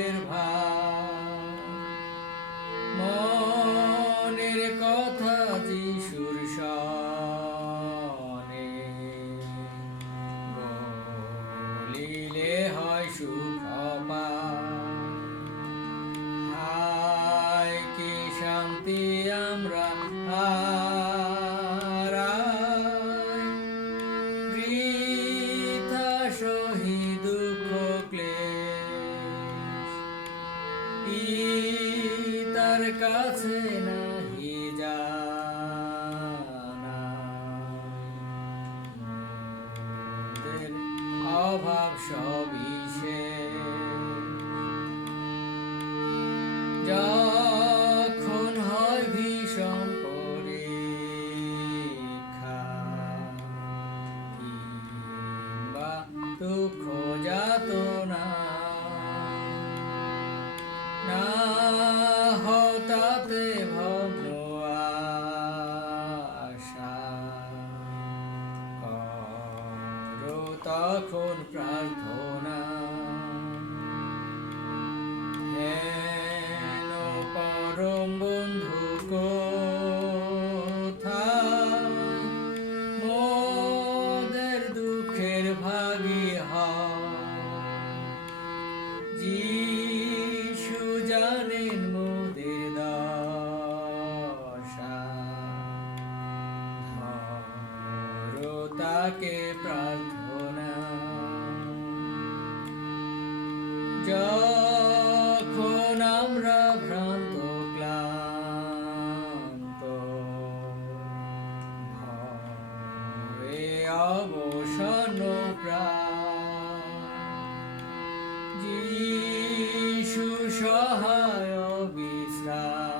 দুঃখের ভার, মনের কথা যিশুর শনে বলিলে হয় সুখ পায়। হায় কি শান্তি আমরা হারাই, বৃথা সহি দুঃখ ক্লেশ, পিতার কাছে নাহি জানাই, অভাব সবই শেষ। যখন হয় ভীষণ পরীক্ষা কিংবা দুঃখ যাতনা, না হও তাতে ভগ্ন আশা, করো তখন প্রার্থনা। হেন পরম বন্ধু কোথায়, মোদের দুঃখের ভাগী হয়। যিশু জানেন মোদের দশা, ধরো তাকে প্রার্থনা। যখন আমরা ভ্রান্ত ক্লান্ত, ভয়ে অবসন্ন প্রাণ, যিশু সহায় বিশ্রান্ত,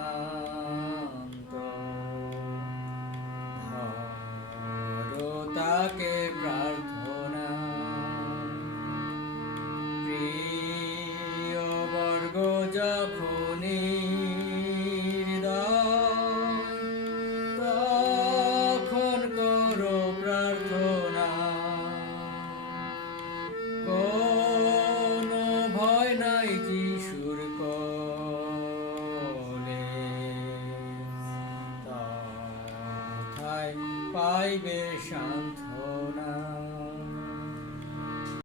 ধরো তাকে প্রার্থনা। প্রিয় বর্গ যখনই হৃদয়, তখন করো প্রার্থনা। কোনো ভয় নাই যিশুর কোলে, তথায় পাইবে শান্তি।